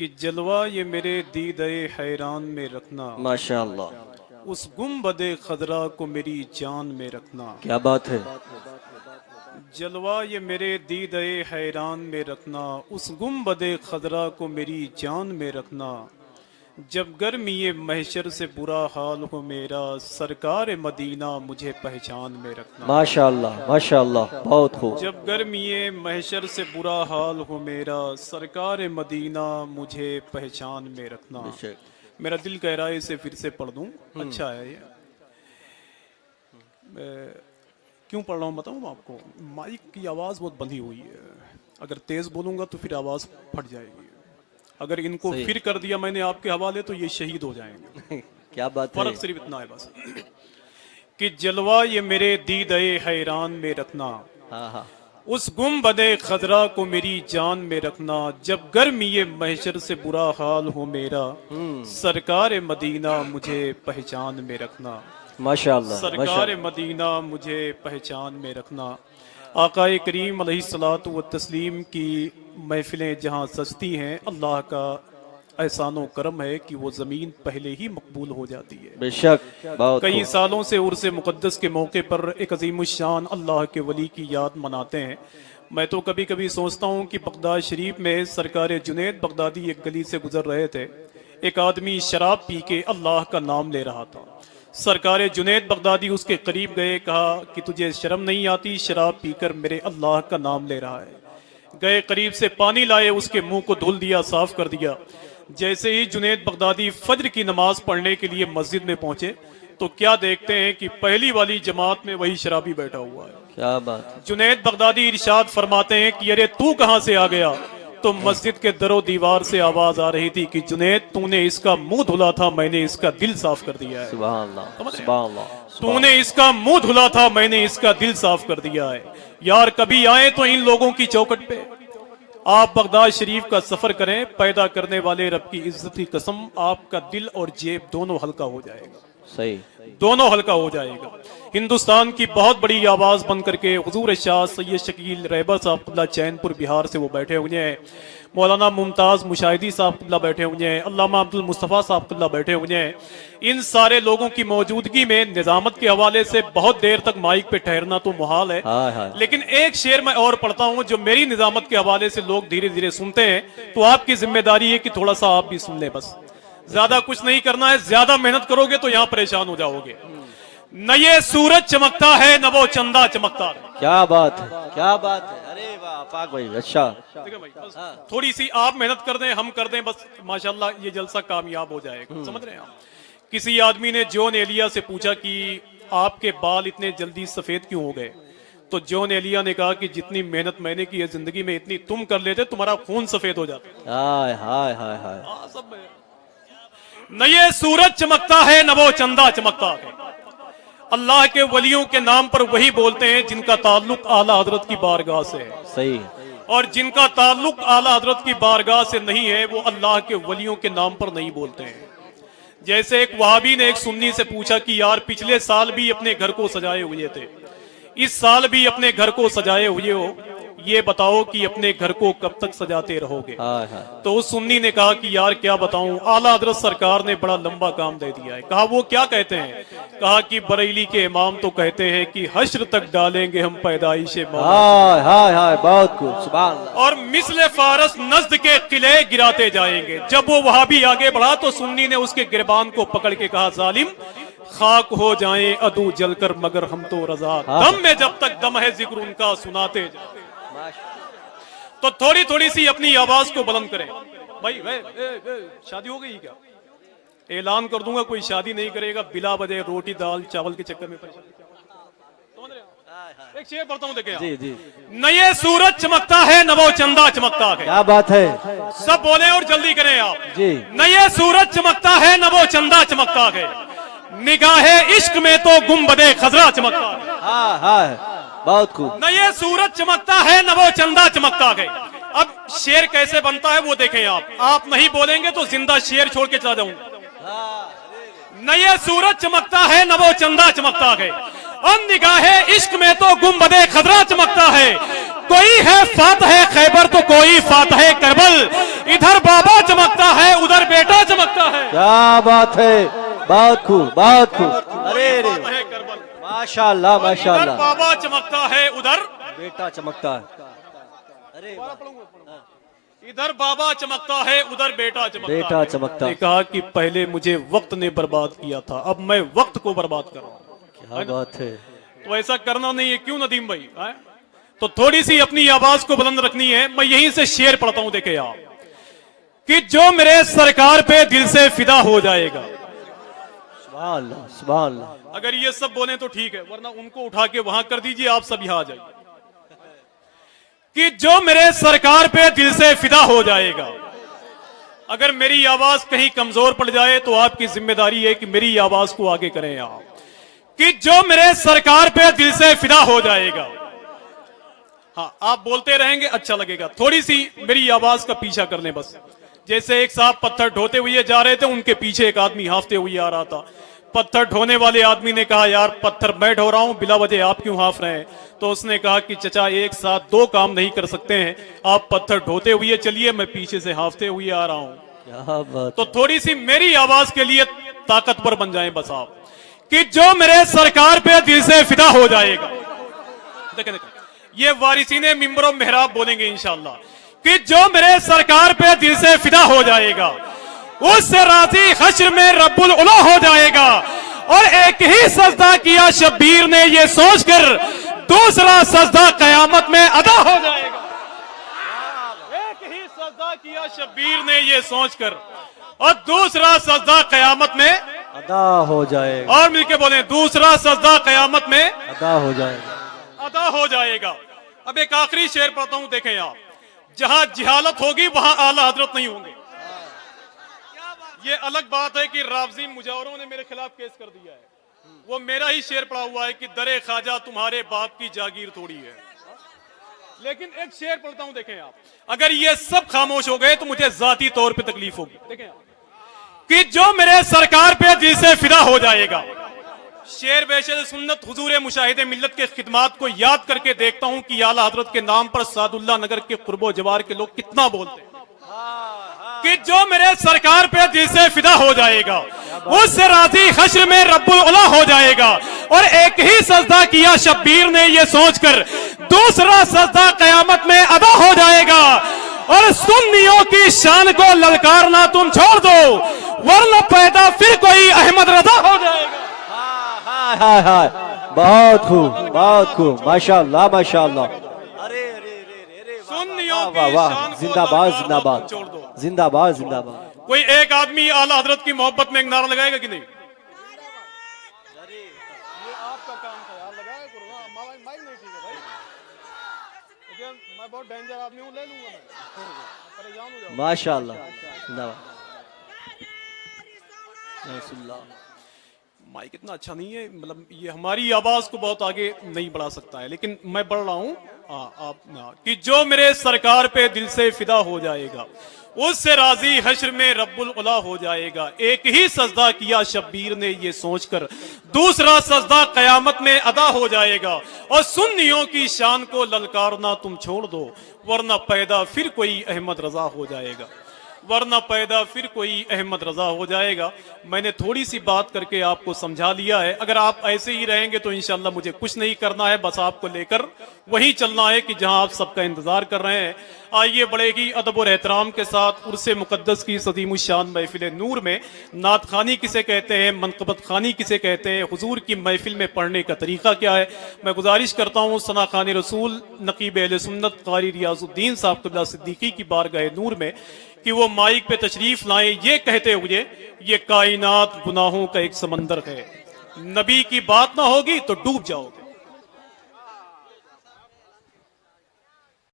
कि जलवा ये मेरे दीदे हैरान में रखना, माशाअल्लाह। उस गुंबदे खदरा को मेरी जान में रखना। क्या बात है। जलवा ये मेरे दीदे हैरान में रखना, उस गुंबदे खदरा को मेरी जान में रखना। जब गर्मी ये महशर से बुरा हाल हो मेरा, सरकार मदीना मुझे पहचान में रखना। माशाअल्लाह माशाअल्लाह, बहुत खूब। जब गर्मी ये महशर से बुरा हाल हो मेरा, सरकार मदीना मुझे पहचान में रखना। मेरा दिल कह रहा है इसे फिर से पढ़ दूं। अच्छा है ये। क्यों पढ़ रहा हूँ बताऊँ आपको। माइक की आवाज़ बहुत बंधी हुई है, अगर तेज़ बोलूँगा तो फिर आवाज़ फट जाएगी। अगर इनको फिर कर दिया मैंने आपके हवाले तो ये शहीद हो जाएंगे। क्या बात है। फर्क सिर्फ इतना है बस कि जलवा ये मेरे दीदे हैरान में रखना, हाँ हाँ। उस गुंबदे खदरा को मेरी जान में रखना। जब गर्मी ये महशर से बुरा हाल हो मेरा, सरकार मदीना मुझे पहचान में रखना। माशाअल्लाह सरकार मदीना मुझे पहचान में रखना। आकाए करीम अलैहिस्सलातु व तस्लीम की महफिलें जहाँ सजती हैं, अल्लाह का एहसानो करम है कि वो ज़मीन पहले ही मकबूल हो जाती है। बेशक, बहुत कई खूब। सालों से उर्स मुक़द्दस के मौके पर एक अज़ीमुश्शान अल्लाह के वली की याद मनाते हैं। मैं तो कभी कभी सोचता हूँ कि बगदाद शरीफ में सरकार जुनैद बगदादी एक गली से गुजर रहे थे। एक आदमी शराब पी के अल्लाह का नाम ले रहा था। सरकार जुनैद बगदादी उसके करीब गए, कहा कि तुझे शर्म नहीं आती, शराब पीकर मेरे अल्लाह का नाम ले रहा है। गए करीब से पानी लाए, उसके मुंह को धुल दिया, साफ कर दिया। जैसे ही जुनैद बगदादी फज्र की नमाज पढ़ने के लिए मस्जिद में पहुंचे तो क्या देखते हैं कि पहली वाली जमात में वही शराबी बैठा हुआ है। क्या बात है। जुनैद बगदादी इरशाद फरमाते हैं कि अरे तू कहां से आ गया। तो मस्जिद के दरो दीवार से आवाज आ रही थी कि जुनैद तूने इसका मुंह धुला था, मैंने इसका दिल साफ कर दिया है। सुभान अल्लाह सुभान अल्लाह। तूने इसका मुंह धुला था, मैंने इसका दिल साफ कर दिया है। यार कभी आए तो इन लोगों की चौखट पे आप बगदाद शरीफ का सफर करें, पैदा करने वाले रब की इज्जत की कसम, आपका दिल और जेब दोनों हल्का हो जाएगा। सही, दोनों हल्का हो जाएगा। हिंदुस्तान की बहुत बड़ी आवाज बन करके हुजूर शाह सैयद शकील रहबर साहब चैनपुर बिहार से वो बैठे हुए हैं। मौलाना मुमताज मुशाहिदी साहब बैठे हुए हैं। अल्लामा अब्दुल मुस्तफ़ा साहब बैठे हुए हैं। इन सारे लोगों की मौजूदगी में निजामत के हवाले से बहुत देर तक माइक पे ठहरना तो मुहाल है। लेकिन एक शेर मैं और पढ़ता हूँ जो मेरी निजामत के हवाले से लोग धीरे धीरे सुनते हैं, तो आपकी जिम्मेदारी है कि थोड़ा सा आप भी सुन ले। बस ज्यादा कुछ नहीं करना है, ज्यादा मेहनत करोगे तो यहाँ परेशान हो जाओगे। न ये सूरज चमकता है न वो चंदा चमकता है। क्या बात है, क्या बात है। अरे वाह पाक भाई, अच्छा थोड़ी सी आप मेहनत कर दें, हम कर दें, बस माशाल्लाह ये जलसा कामयाब हो जाएगा। समझ रहे हैं आप। किसी आदमी ने जॉन एलिया से पूछा कि आपके बाल इतने जल्दी सफेद क्यों हो गए। तो जॉन एलिया ने कहा कि जितनी मेहनत मैंने की है जिंदगी में, इतनी तुम कर लेते तुम्हारा खून सफेद हो जाता। हाय हाय हाय हाय। न ये सूरज चमकता है न वो चंदा चमकता है। अल्लाह के वलियों के नाम पर वही बोलते हैं जिनका ताल्लुक आला हजरत की बारगाह से है। सही। और जिनका ताल्लुक आला हजरत की बारगाह से नहीं है वो अल्लाह के वलियों के नाम पर नहीं बोलते हैं। जैसे एक वहाबी ने एक सुन्नी से पूछा कि यार पिछले साल भी अपने घर को सजाए हुए थे, इस साल भी अपने घर को सजाए हुए हो, ये बताओ कि अपने घर को कब तक सजाते रहोगे। तो उस सुन्नी ने कहा कि यार क्या बताऊं, आला हजरत सरकार ने बड़ा लंबा काम दे दिया है। कहा वो क्या कहते हैं। कहा कि बरेली के इमाम तो कहते हैं कि हश्र तक डालेंगे हम पैदाइशे हाय हाय हाय, बहुत खूब, सुभान अल्लाह। और मिसले फारस नज्द के किले गिराते जाएंगे। जब वो वहां भी आगे बढ़ा तो सुन्नी ने उसके गिरबान को पकड़ के कहा जालिम खाक हो जाएं अदू जलकर मगर हम तो रजा, दम में जब तक दम है जिक्र उनका सुनाते जाते। तो थोड़ी थोड़ी सी अपनी आवाज को बुलंद करें। भाई शादी हो गई क्या। ऐलान कर दूंगा कोई शादी नहीं करेगा बिला वजह रोटी दाल चावल के चक्कर में परेशान। एक शेर पढ़ता हूं, देखें जी जी। न ये सूरज चमकता है न वो चंदा चमकता है। क्या बात है। सब बोले और जल्दी करें आप जी। न ये सूरज चमकता है न वो चंदा चमकता है, निगाहे इश्क में तो गुंबदे खजरा चमकता है। हाँ हाँ, बहुत खूब। न ये सूरज चमकता है न वो चंदा चमकता है। अब शेर कैसे बनता है वो देखें आप नहीं बोलेंगे तो जिंदा शेर छोड़ के चला जाऊंगा। न ये सूरज चमकता है न वो चंदा चमकता है, और निगाहे इश्क में तो गुंबदे खदरा चमकता है। कोई है फातह खैबर तो कोई फातह करबल, इधर बाबा चमकता चमकता है उधर बेटा चमकता है। क्या बात है, बहुत खूब, बहुत खूब। अरे रे, बात है करबल। माशाल्लाह इधर माशाल्लाह। बाबा चमकता है उधर बेटा चमकता है। अरे इधर बाबा चमकता है उधर बेटा चमकता बेटा है। चमकता ने कहा कि पहले मुझे वक्त ने बर्बाद किया था, अब मैं वक्त को बर्बाद कर रहा हूं। क्या बात है। तो ऐसा करना नहीं है, क्यों नदीम भाई है? तो थोड़ी सी अपनी आवाज को बुलंद रखनी है। मैं यहीं से शेर पढ़ता हूं, देखे आप, कि जो मेरे सरकार पे दिल से फिदा हो जाएगा। सुभान अल्लाह, सुभान अल्लाह। अगर ये सब बोले तो ठीक है, वरना उनको उठा के वहां कर दीजिए, आप सब यहां आ जाइए। कि जो मेरे सरकार पे दिल से फिदा हो जाएगा। अगर मेरी आवाज कहीं कमजोर पड़ जाए तो आपकी जिम्मेदारी है कि मेरी आवाज को आगे करें आप। कि जो मेरे सरकार पे दिल से फिदा हो जाएगा। हाँ, आप बोलते रहेंगे, अच्छा लगेगा। थोड़ी सी मेरी आवाज का पीछा कर लें बस। जैसे एक साहब पत्थर ढोते हुए जा रहे थे, उनके पीछे एक आदमी हाफते हुए आ रहा था। पत्थर ढोने वाले आदमी ने कहा, यार पत्थर मैं ढो रहा हूं, बिला वजह आप क्यों हाफ रहे हैं? तो उसने कहा कि चचा, एक साथ दो काम नहीं कर सकते हैं, आप पत्थर ढोते हुए चलिए, मैं पीछे से हाफते हुए आ रहा हूं। क्या बात। तो थोड़ी सी मेरी आवाज के लिए ताकतवर बन जाएं बस आप। कि जो मेरे सरकार पे दिल से फिदा हो जाएगा। देखें देखें, ये वारिसीने मिंबरों मेहराब बोलेंगे इंशाअल्लाह। कि जो मेरे सरकार पे दिल से फिदा हो जाएगा, उससे राजी हश्र में रब्बुल उला हो जाएगा। और एक ही सजदा किया शब्बीर ने ये सोचकर, दूसरा सजदा कयामत में अदा हो जाएगा। एक ही सजदा किया शब्बीर ने ये सोचकर, और दूसरा सजदा कयामत में अदा हो जाएगा। और मिलके बोले, दूसरा सजदा कयामत में अदा हो जाएगा। अदा हो जाएगा। अब एक आखिरी शेर पढ़ता हूं, देखें आप। जहां जिहालत होगी वहां आला हजरत नहीं होंगे। ये अलग बात है कि रावजी मुजावरों ने मेरे खिलाफ केस कर दिया है, वो मेरा ही शेर पड़ा हुआ है कि दरे ख्वाजा तुम्हारे बाप की जागीर थोड़ी है। लेकिन एक शेर पढ़ता हूं, देखें आप। अगर ये सब खामोश हो गए तो मुझे जाती तौर पे तकलीफ होगी। देखें आप, कि जो मेरे सरकार पे दिल से फिदा हो जाएगा। शेर बेशर सुन्नत हुजूर मुशाहिदे मिल्लत के खिदमात को याद करके देखता हूं कि आला हजरत के नाम पर सादुल्ला नगर के कुर्बो जवार के लोग कितना बोलते हैं। कि जो मेरे सरकार पे दिल से फिदा हो जाएगा, उससे राजी हश्र में रब्बुल उला हो जाएगा। और एक ही सजदा किया शब्बीर ने ये सोचकर, दूसरा सजदा कयामत में अदा हो जाएगा। और सुन्नियों की शान को ललकारना तुम छोड़ दो, वरना पैदा फिर कोई अहमद रजा हो जाएगा। हाय हाय हाय, बहुत खूब, बहुत खूब, माशाल्लाह माशाल्लाह। अरे अरे अरे अरे, सुन्नियों वाह की वाह, शान को जिंदाबाद ललकारना जिंदाबाद, तुम छोड़ दो। जिंदाबाद जिंदाबाद। कोई एक आदमी आला हजरत की मोहब्बत में एक नारा लगाएगा कि नहीं? ये आपका काम था यार, लगाया करो। माइक नहीं ठीक है भाई, मैं बहुत डेंजर आदमी हूं, ले लूंगा मैं, परेशान हो जाऊंगा। माशाल्लाह, जिंदाबाद। रसूलुल्लाह। माइक इतना अच्छा नहीं है, मतलब ये हमारी आवाज को बहुत आगे नहीं बढ़ा सकता है, लेकिन मैं बढ़ रहा हूं। कि जो मेरे सरकार पे दिल से फिदा हो जाएगा, उससे राजी हश्र में रब्बुल उला हो जाएगा। एक ही सजदा किया शब्बीर ने ये सोचकर, दूसरा सजदा कयामत में अदा हो जाएगा। और सुन्नियों की शान को ललकारना तुम छोड़ दो, वरना पैदा फिर कोई अहमद रजा हो जाएगा। वरना पैदा फिर कोई अहमद रजा हो जाएगा। मैंने थोड़ी सी बात करके आपको समझा लिया है। अगर आप ऐसे ही रहेंगे तो इंशाल्लाह मुझे कुछ नहीं करना है, बस आपको लेकर वहीं चलना है कि जहां आप सबका इंतजार कर रहे हैं। आइए बड़े ही अदब और एहतराम के साथ उर्से मुकद्दस की सदीमुशान महफिल नूर में नात खानी किसे कहते हैं, मनकबत खानी किसे कहते हैं, हुजूर की महफिल में पढ़ने का तरीका क्या है, मैं गुजारिश करता हूँ सना खान रसूल नकीब अहले सुन्नत कारी रियाजुद्दीन साहब क़िबला सिद्दीकी की बारगाह नूर में कि वो माइक पे तशरीफ लाएं, ये कहते हुए ये कायनात गुनाहों का एक समंदर है, नबी की बात ना होगी तो डूब जाओगे।